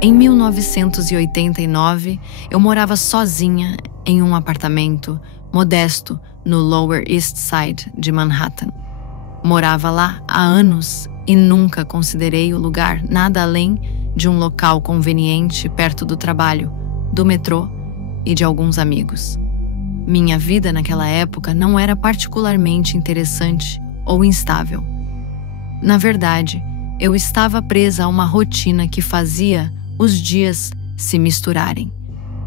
Em 1989, eu morava sozinha em um apartamento modesto no Lower East Side de Manhattan. Morava lá há anos e nunca considerei o lugar nada além de um local conveniente perto do trabalho, do metrô e de alguns amigos. Minha vida naquela época não era particularmente interessante ou instável. Na verdade, eu estava presa a uma rotina que fazia os dias se misturarem,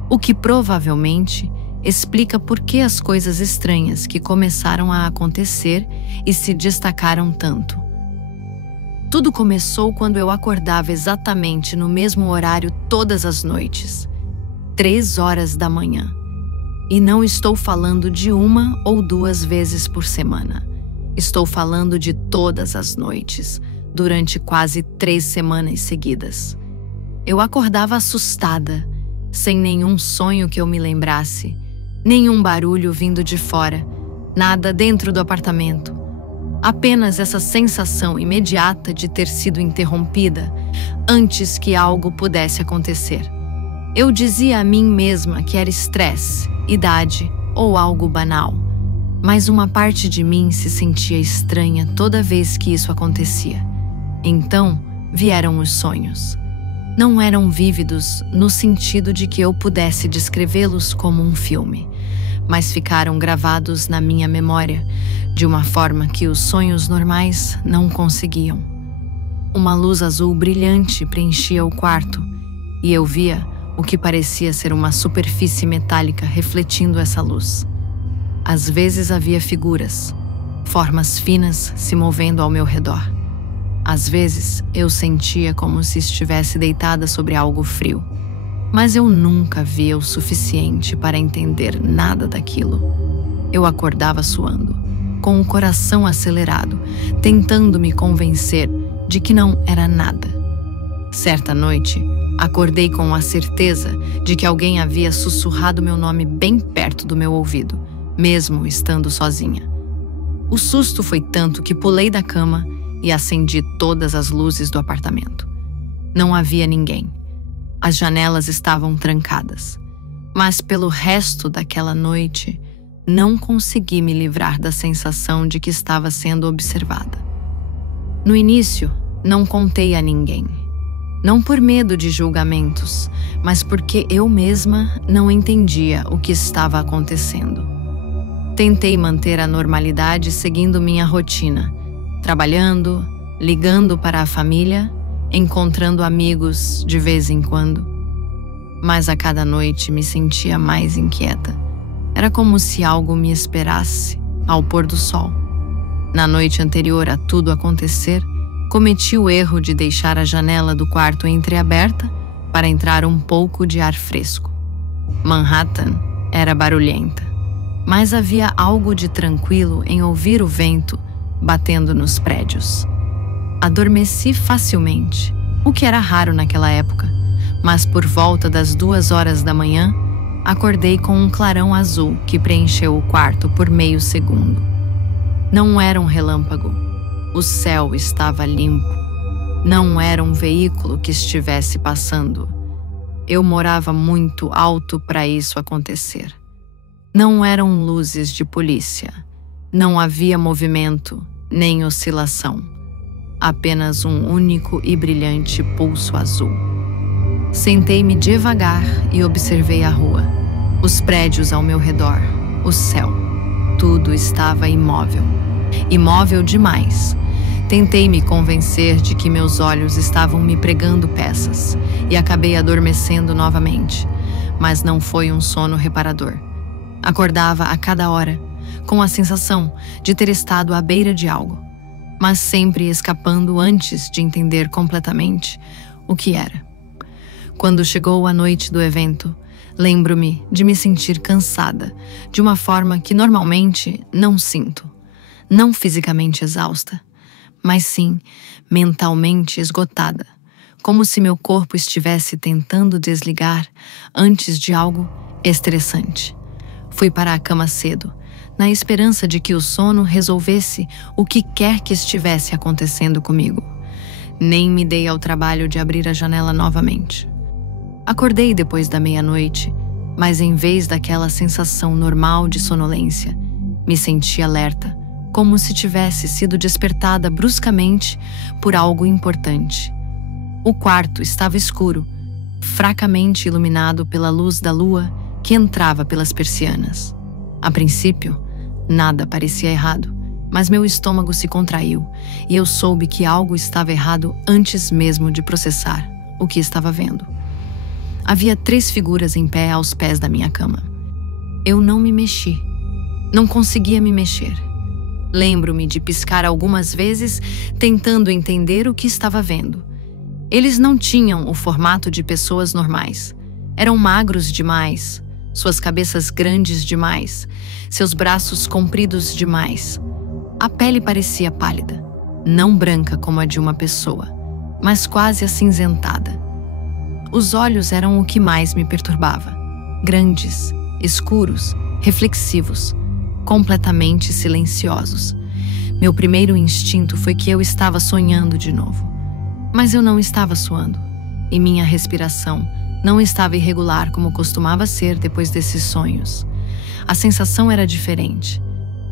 o que provavelmente explica por que as coisas estranhas que começaram a acontecer e se destacaram tanto. Tudo começou quando eu acordava exatamente no mesmo horário todas as noites, 3 horas da manhã. E não estou falando de 1 ou 2 vezes por semana. Estou falando de todas as noites, durante quase 3 semanas seguidas. Eu acordava assustada, sem nenhum sonho que eu me lembrasse, nenhum barulho vindo de fora, nada dentro do apartamento. Apenas essa sensação imediata de ter sido interrompida antes que algo pudesse acontecer. Eu dizia a mim mesma que era estresse, idade ou algo banal, mas uma parte de mim se sentia estranha toda vez que isso acontecia. Então vieram os sonhos. Não eram vívidos no sentido de que eu pudesse descrevê-los como um filme, mas ficaram gravados na minha memória de uma forma que os sonhos normais não conseguiam. Uma luz azul brilhante preenchia o quarto e eu via o que parecia ser uma superfície metálica refletindo essa luz. Às vezes havia figuras, formas finas se movendo ao meu redor. Às vezes, eu sentia como se estivesse deitada sobre algo frio, mas eu nunca via o suficiente para entender nada daquilo. Eu acordava suando, com o coração acelerado, tentando me convencer de que não era nada. Certa noite, acordei com a certeza de que alguém havia sussurrado meu nome bem perto do meu ouvido, mesmo estando sozinha. O susto foi tanto que pulei da cama e acendi todas as luzes do apartamento. Não havia ninguém. As janelas estavam trancadas. Mas pelo resto daquela noite, não consegui me livrar da sensação de que estava sendo observada. No início, não contei a ninguém. Não por medo de julgamentos, mas porque eu mesma não entendia o que estava acontecendo. Tentei manter a normalidade seguindo minha rotina, trabalhando, ligando para a família, encontrando amigos de vez em quando. Mas a cada noite me sentia mais inquieta. Era como se algo me esperasse ao pôr do sol. Na noite anterior a tudo acontecer, cometi o erro de deixar a janela do quarto entreaberta para entrar um pouco de ar fresco. Manhattan era barulhenta, mas havia algo de tranquilo em ouvir o vento batendo nos prédios. Adormeci facilmente, o que era raro naquela época, mas por volta das 2 horas da manhã, acordei com um clarão azul que preencheu o quarto por meio segundo. Não era um relâmpago. O céu estava limpo. Não era um veículo que estivesse passando. Eu morava muito alto para isso acontecer. Não eram luzes de polícia. Não havia movimento, nem oscilação. Apenas um único e brilhante pulso azul. Sentei-me devagar e observei a rua, os prédios ao meu redor, o céu. Tudo estava imóvel. Imóvel demais. Tentei me convencer de que meus olhos estavam me pregando peças e acabei adormecendo novamente, mas não foi um sono reparador. Acordava a cada hora, com a sensação de ter estado à beira de algo, mas sempre escapando antes de entender completamente o que era. Quando chegou a noite do evento, lembro-me de me sentir cansada, de uma forma que normalmente não sinto. Não fisicamente exausta, mas sim mentalmente esgotada, como se meu corpo estivesse tentando desligar antes de algo estressante. Fui para a cama cedo, na esperança de que o sono resolvesse o que quer que estivesse acontecendo comigo. Nem me dei ao trabalho de abrir a janela novamente. Acordei depois da meia-noite, mas em vez daquela sensação normal de sonolência, me senti alerta, como se tivesse sido despertada bruscamente por algo importante. O quarto estava escuro, fracamente iluminado pela luz da lua que entrava pelas persianas. A princípio, nada parecia errado, mas meu estômago se contraiu e eu soube que algo estava errado antes mesmo de processar o que estava vendo. Havia 3 figuras em pé aos pés da minha cama. Eu não me mexi. Não conseguia me mexer. Lembro-me de piscar algumas vezes, tentando entender o que estava vendo. Eles não tinham o formato de pessoas normais. Eram magros demais, suas cabeças grandes demais, seus braços compridos demais. A pele parecia pálida, não branca como a de uma pessoa, mas quase acinzentada. Os olhos eram o que mais me perturbava. Grandes, escuros, reflexivos, completamente silenciosos. Meu primeiro instinto foi que eu estava sonhando de novo. Mas eu não estava suando, e minha respiração não estava irregular como costumava ser depois desses sonhos. A sensação era diferente,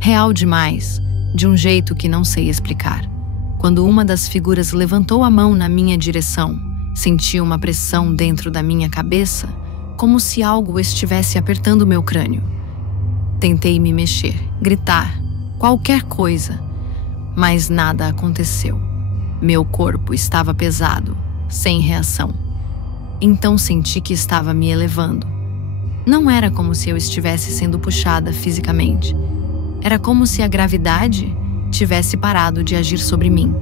real demais, de um jeito que não sei explicar. Quando uma das figuras levantou a mão na minha direção, senti uma pressão dentro da minha cabeça, como se algo estivesse apertando meu crânio. Tentei me mexer, gritar, qualquer coisa, mas nada aconteceu. Meu corpo estava pesado, sem reação. Então senti que estava me elevando. Não era como se eu estivesse sendo puxada fisicamente. Era como se a gravidade tivesse parado de agir sobre mim.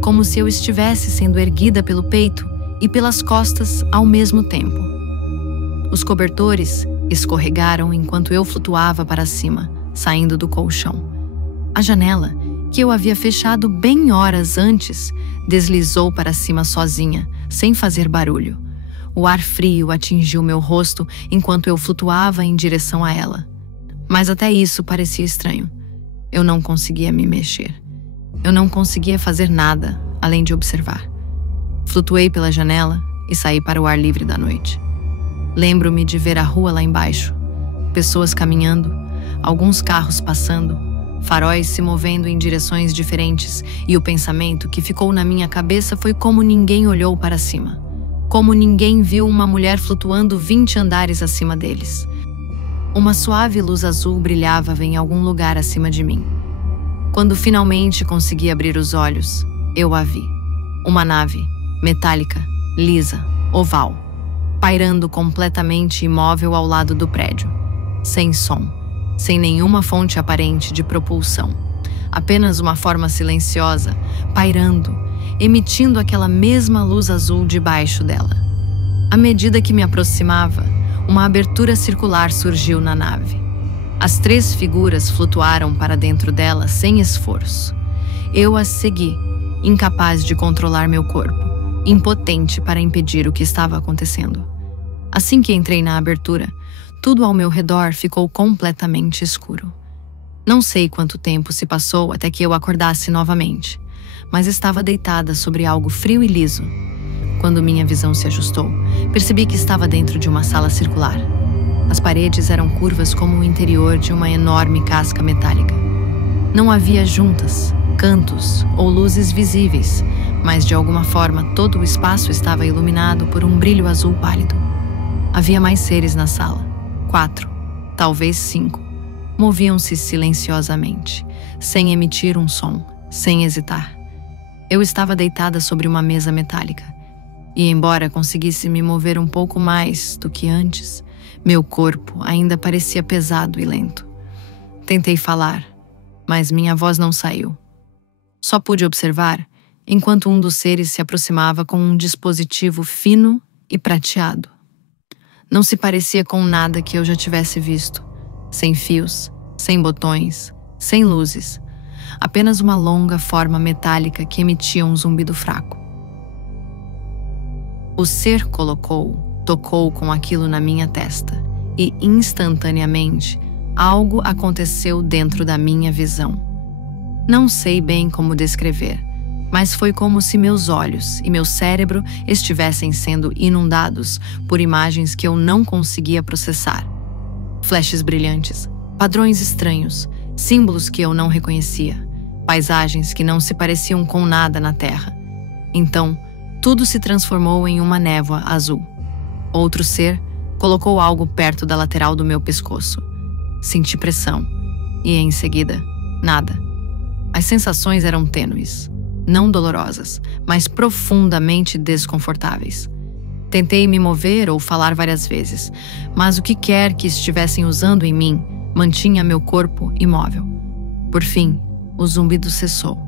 Como se eu estivesse sendo erguida pelo peito e pelas costas ao mesmo tempo. Os cobertores escorregaram enquanto eu flutuava para cima, saindo do colchão. A janela, que eu havia fechado bem horas antes, deslizou para cima sozinha, sem fazer barulho. O ar frio atingiu meu rosto enquanto eu flutuava em direção a ela. Mas até isso parecia estranho. Eu não conseguia me mexer. Eu não conseguia fazer nada, além de observar. Flutuei pela janela e saí para o ar livre da noite. Lembro-me de ver a rua lá embaixo, pessoas caminhando, alguns carros passando, faróis se movendo em direções diferentes, e o pensamento que ficou na minha cabeça foi como ninguém olhou para cima. Como ninguém viu uma mulher flutuando 20 andares acima deles. Uma suave luz azul brilhava em algum lugar acima de mim. Quando finalmente consegui abrir os olhos, eu a vi. Uma nave, metálica, lisa, oval, pairando completamente imóvel ao lado do prédio. Sem som. Sem nenhuma fonte aparente de propulsão. Apenas uma forma silenciosa, pairando, emitindo aquela mesma luz azul debaixo dela. À medida que me aproximava, uma abertura circular surgiu na nave. As 3 figuras flutuaram para dentro dela sem esforço. Eu as segui, incapaz de controlar meu corpo, impotente para impedir o que estava acontecendo. Assim que entrei na abertura, tudo ao meu redor ficou completamente escuro. Não sei quanto tempo se passou até que eu acordasse novamente, mas estava deitada sobre algo frio e liso. Quando minha visão se ajustou, percebi que estava dentro de uma sala circular. As paredes eram curvas como o interior de uma enorme casca metálica. Não havia juntas, cantos ou luzes visíveis, mas de alguma forma todo o espaço estava iluminado por um brilho azul pálido. Havia mais seres na sala. 4, talvez 5, moviam-se silenciosamente, sem emitir um som, sem hesitar. Eu estava deitada sobre uma mesa metálica, e embora conseguisse me mover um pouco mais do que antes, meu corpo ainda parecia pesado e lento. Tentei falar, mas minha voz não saiu. Só pude observar enquanto um dos seres se aproximava com um dispositivo fino e prateado. Não se parecia com nada que eu já tivesse visto. Sem fios, sem botões, sem luzes. Apenas uma longa forma metálica que emitia um zumbido fraco. O ser tocou com aquilo na minha testa e, instantaneamente, algo aconteceu dentro da minha visão. Não sei bem como descrever, mas foi como se meus olhos e meu cérebro estivessem sendo inundados por imagens que eu não conseguia processar. Flashes brilhantes, padrões estranhos, símbolos que eu não reconhecia, paisagens que não se pareciam com nada na Terra. Então, tudo se transformou em uma névoa azul. Outro ser colocou algo perto da lateral do meu pescoço. Senti pressão e, em seguida, nada. As sensações eram tênues, não dolorosas, mas profundamente desconfortáveis. Tentei me mover ou falar várias vezes, mas o que quer que estivessem usando em mim mantinha meu corpo imóvel. Por fim, o zumbido cessou.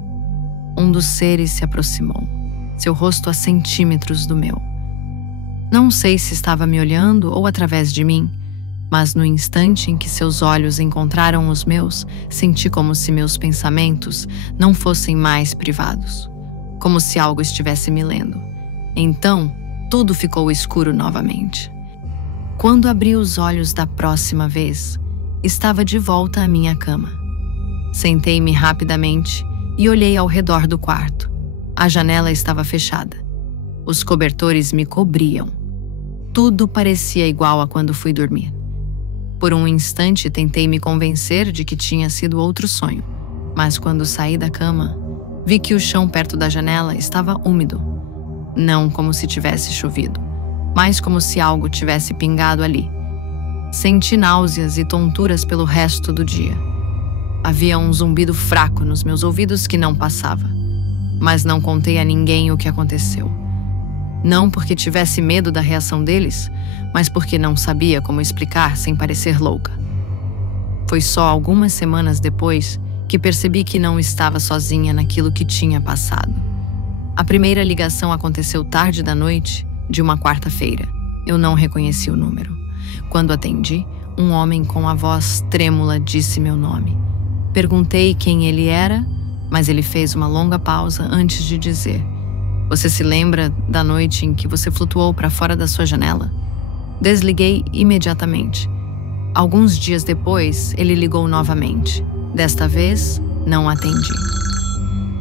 Um dos seres se aproximou, seu rosto a centímetros do meu. Não sei se estava me olhando ou através de mim, mas no instante em que seus olhos encontraram os meus, senti como se meus pensamentos não fossem mais privados, como se algo estivesse me lendo. Então, tudo ficou escuro novamente. Quando abri os olhos da próxima vez, estava de volta à minha cama. Sentei-me rapidamente e olhei ao redor do quarto. A janela estava fechada. Os cobertores me cobriam. Tudo parecia igual a quando fui dormir. Por um instante tentei me convencer de que tinha sido outro sonho, mas quando saí da cama, vi que o chão perto da janela estava úmido. Não como se tivesse chovido, mas como se algo tivesse pingado ali. Senti náuseas e tonturas pelo resto do dia. Havia um zumbido fraco nos meus ouvidos que não passava, mas não contei a ninguém o que aconteceu. Não porque tivesse medo da reação deles, mas porque não sabia como explicar sem parecer louca. Foi só algumas semanas depois que percebi que não estava sozinha naquilo que tinha passado. A primeira ligação aconteceu tarde da noite de uma quarta-feira. Eu não reconheci o número. Quando atendi, um homem com a voz trêmula disse meu nome. Perguntei quem ele era, mas ele fez uma longa pausa antes de dizer: "Você se lembra da noite em que você flutuou para fora da sua janela?" Desliguei imediatamente. Alguns dias depois, ele ligou novamente. Desta vez, não atendi.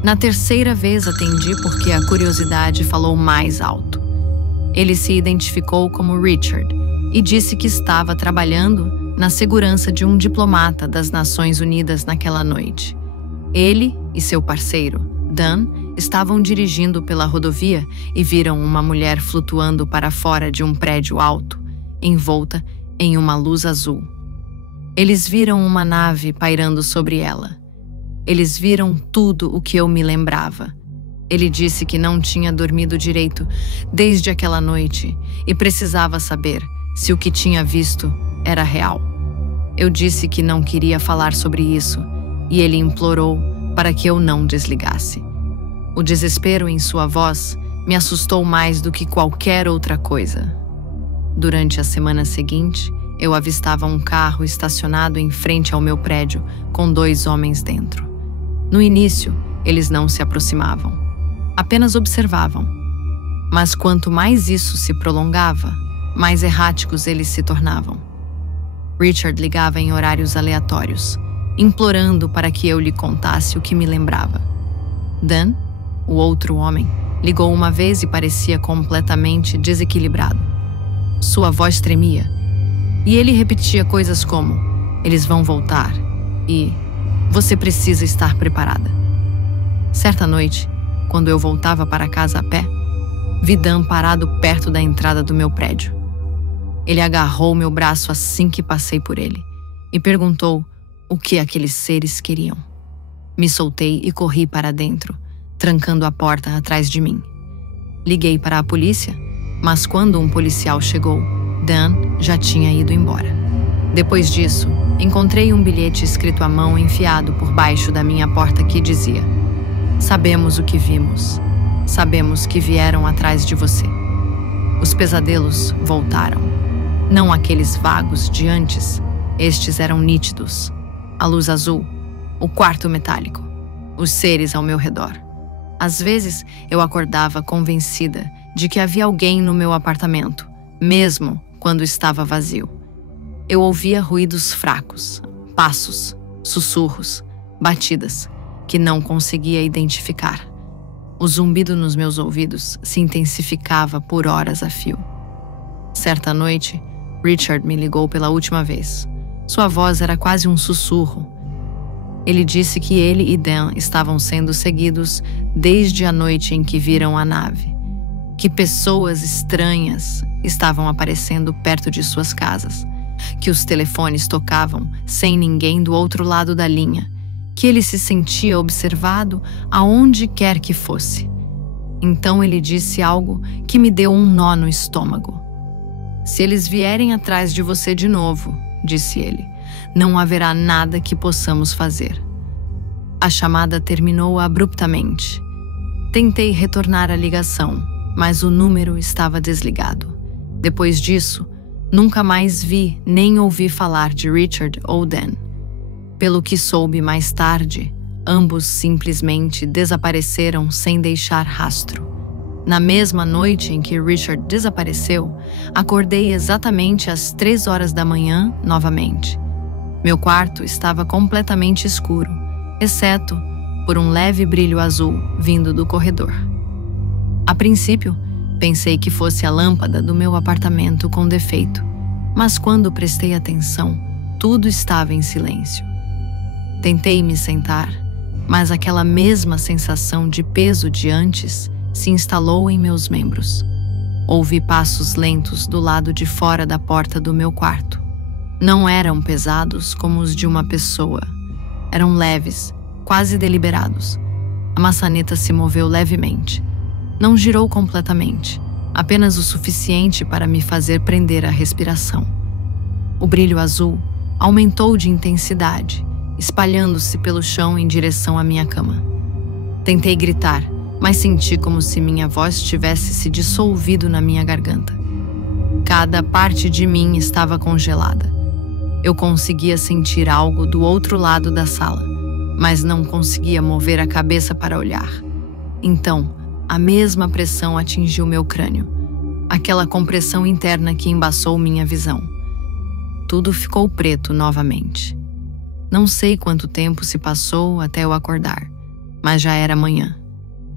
Na terceira vez atendi porque a curiosidade falou mais alto. Ele se identificou como Richard e disse que estava trabalhando na segurança de um diplomata das Nações Unidas naquela noite. Ele e seu parceiro, Dan, estavam dirigindo pela rodovia e viram uma mulher flutuando para fora de um prédio alto, envolta em uma luz azul. Eles viram uma nave pairando sobre ela. Eles viram tudo o que eu me lembrava. Ele disse que não tinha dormido direito desde aquela noite e precisava saber se o que tinha visto era real. Eu disse que não queria falar sobre isso e ele implorou para que eu não desligasse. O desespero em sua voz me assustou mais do que qualquer outra coisa. Durante a semana seguinte, eu avistava um carro estacionado em frente ao meu prédio com 2 homens dentro. No início, eles não se aproximavam, apenas observavam. Mas quanto mais isso se prolongava, mais erráticos eles se tornavam. Richard ligava em horários aleatórios, implorando para que eu lhe contasse o que me lembrava. Dan, o outro homem, ligou uma vez e parecia completamente desequilibrado. Sua voz tremia, e ele repetia coisas como: "Eles vão voltar" e "Você precisa estar preparada." Certa noite, quando eu voltava para casa a pé, vi Dan parado perto da entrada do meu prédio. Ele agarrou meu braço assim que passei por ele e perguntou o que aqueles seres queriam. Me soltei e corri para dentro, trancando a porta atrás de mim. Liguei para a polícia, mas quando um policial chegou, Dan já tinha ido embora. Depois disso, encontrei um bilhete escrito à mão enfiado por baixo da minha porta que dizia: "Sabemos o que vimos. Sabemos que vieram atrás de você." Os pesadelos voltaram. Não aqueles vagos de antes, estes eram nítidos. A luz azul, o quarto metálico, os seres ao meu redor. Às vezes, eu acordava convencida de que havia alguém no meu apartamento, mesmo quando estava vazio. Eu ouvia ruídos fracos, passos, sussurros, batidas, que não conseguia identificar. O zumbido nos meus ouvidos se intensificava por horas a fio. Certa noite, Richard me ligou pela última vez. Sua voz era quase um sussurro. Ele disse que ele e Dan estavam sendo seguidos desde a noite em que viram a nave, que pessoas estranhas estavam aparecendo perto de suas casas, que os telefones tocavam sem ninguém do outro lado da linha, que ele se sentia observado aonde quer que fosse. Então ele disse algo que me deu um nó no estômago. "Se eles vierem atrás de você de novo", disse ele, "não haverá nada que possamos fazer." A chamada terminou abruptamente. Tentei retornar a ligação, mas o número estava desligado. Depois disso, nunca mais vi nem ouvi falar de Richard ou Dan. Pelo que soube mais tarde, ambos simplesmente desapareceram sem deixar rastro. Na mesma noite em que Richard desapareceu, acordei exatamente às 3 horas da manhã novamente. Meu quarto estava completamente escuro, exceto por um leve brilho azul vindo do corredor. A princípio, pensei que fosse a lâmpada do meu apartamento com defeito, mas quando prestei atenção, tudo estava em silêncio. Tentei me sentar, mas aquela mesma sensação de peso de antes se instalou em meus membros. Ouvi passos lentos do lado de fora da porta do meu quarto. Não eram pesados como os de uma pessoa. Eram leves, quase deliberados. A maçaneta se moveu levemente. Não girou completamente, apenas o suficiente para me fazer prender a respiração. O brilho azul aumentou de intensidade, espalhando-se pelo chão em direção à minha cama. Tentei gritar, mas senti como se minha voz tivesse se dissolvido na minha garganta. Cada parte de mim estava congelada. Eu conseguia sentir algo do outro lado da sala, mas não conseguia mover a cabeça para olhar. Então, a mesma pressão atingiu meu crânio, aquela compressão interna que embaçou minha visão. Tudo ficou preto novamente. Não sei quanto tempo se passou até eu acordar, mas já era manhã.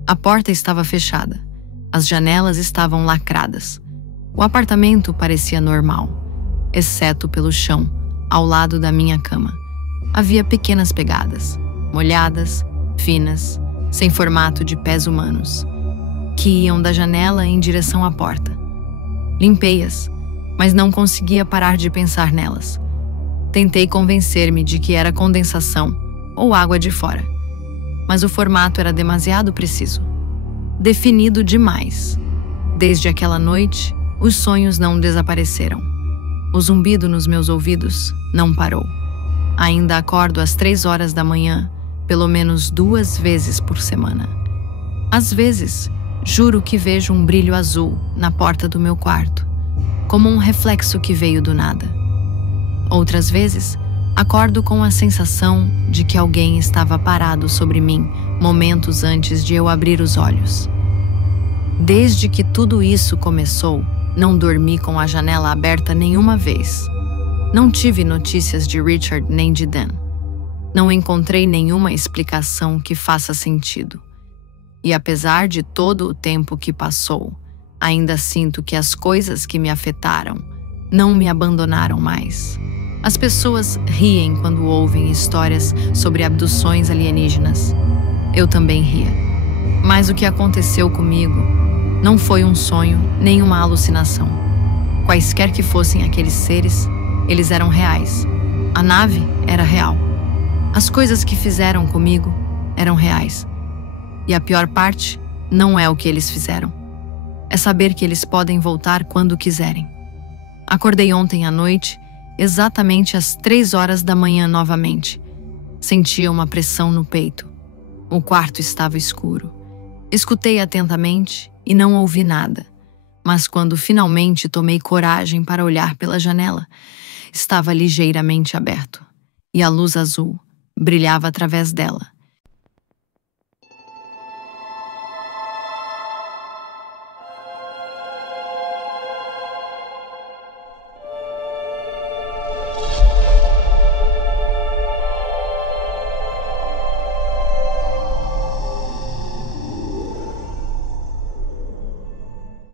A porta estava fechada. As janelas estavam lacradas. O apartamento parecia normal, exceto pelo chão, ao lado da minha cama. Havia pequenas pegadas, molhadas, finas, sem formato de pés humanos, que iam da janela em direção à porta. Limpei-as, mas não conseguia parar de pensar nelas. Tentei convencer-me de que era condensação ou água de fora, mas o formato era demasiado preciso. Definido demais. Desde aquela noite, os sonhos não desapareceram. O zumbido nos meus ouvidos não parou. Ainda acordo às 3 horas da manhã, pelo menos 2 vezes por semana. Às vezes, juro que vejo um brilho azul na porta do meu quarto, como um reflexo que veio do nada. Outras vezes, acordo com a sensação de que alguém estava parado sobre mim momentos antes de eu abrir os olhos. Desde que tudo isso começou, não dormi com a janela aberta nenhuma vez. Não tive notícias de Richard nem de Dan. Não encontrei nenhuma explicação que faça sentido. E apesar de todo o tempo que passou, ainda sinto que as coisas que me afetaram não me abandonaram mais. As pessoas riem quando ouvem histórias sobre abduções alienígenas. Eu também ria. Mas o que aconteceu comigo não foi um sonho nem uma alucinação. Quaisquer que fossem aqueles seres, eles eram reais. A nave era real. As coisas que fizeram comigo eram reais. E a pior parte não é o que eles fizeram. É saber que eles podem voltar quando quiserem. Acordei ontem à noite, exatamente às 3 horas da manhã novamente. Sentia uma pressão no peito. O quarto estava escuro. Escutei atentamente e não ouvi nada. Mas quando finalmente tomei coragem para olhar pela janela, estava ligeiramente aberto. E a luz azul brilhava através dela.